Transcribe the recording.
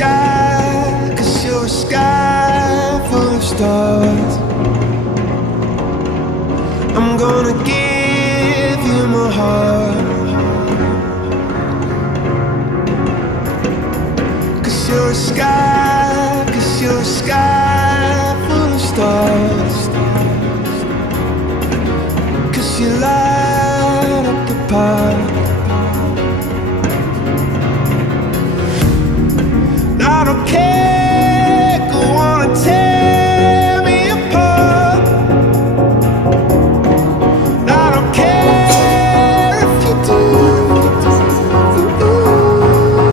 sky, 'cause you're a sky full of stars. I'm gonna give you my heart, 'cause you're a sky, 'cause you're a sky